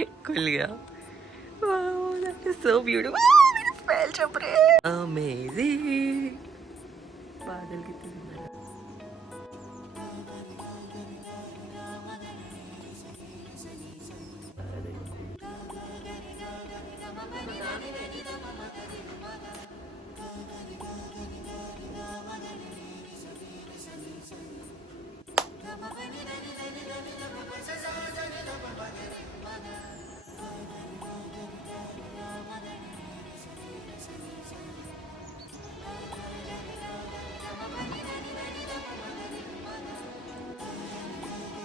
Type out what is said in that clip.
खुल गया। Wow that is so beautiful. मेरे पैर चप रहे हैं। अमेजिंग। बादल कितने